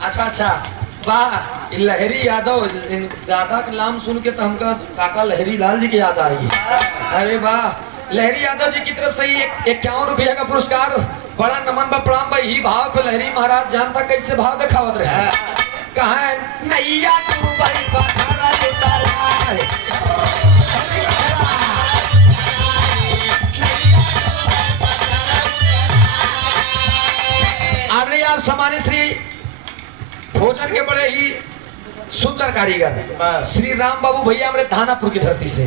अच्छा अच्छा, वाह, लहरी यादव, दादा का नाम सुन के तो हमका काका लहरी लाल जी की याद आई। अरे वाह, लहरी यादव जी की तरफ से ही 51 रुपया का पुरस्कार, बड़ा नमन बा, प्रणाम भाई। ही भाव पे लहरी महाराज जानता कैसे भाव दिखावत रहे। कहा है नैया तू भाई पथरा उतारा है। आदरणीय आप सम्मानित श्री भोजन के बड़े ही सुंदर कारीगर श्री राम बाबू भैया हमारे धानापुर की धरती से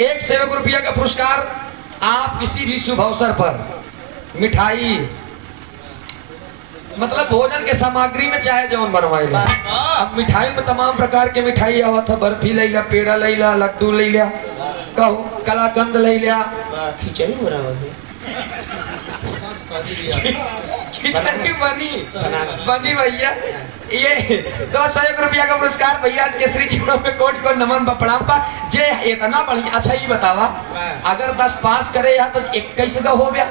1 रुपया का पुरस्कार। आप किसी भी शुभ अवसर पर मिठाई मतलब भोजन के सामग्री में चाहे जौन बनवाए, अब मिठाई में तमाम प्रकार के मिठाई आवत है, बर्फी ले लिया, पेड़ा ले लिया, लड्डू ले लिया, कहो कलाकंद ले लिया, खिचड़ी बनावत है। खिचड़ी बनी भैया। ये 201 रुपया का पुरस्कार भैया केसरी चिड़ों में कोट को नमन प्रणाम पा जे इतना बढ़िया। अच्छा ये बतावा, अगर 10 पास करे या तो 21 का हो गया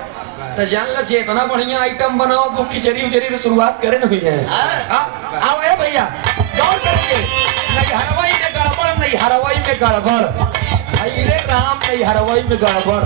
तो जान ला जे इतना बढ़िया आइटम बनाओ तो खिचड़ी उचड़ी से शुरुआत करे ना भैया। आओ ए भैया, गौर करेंगे, नहीं हरवाई में गड़बड़, नहीं हरवाई में गड़बड़, राम नहीं हरवाई में गड़बड़।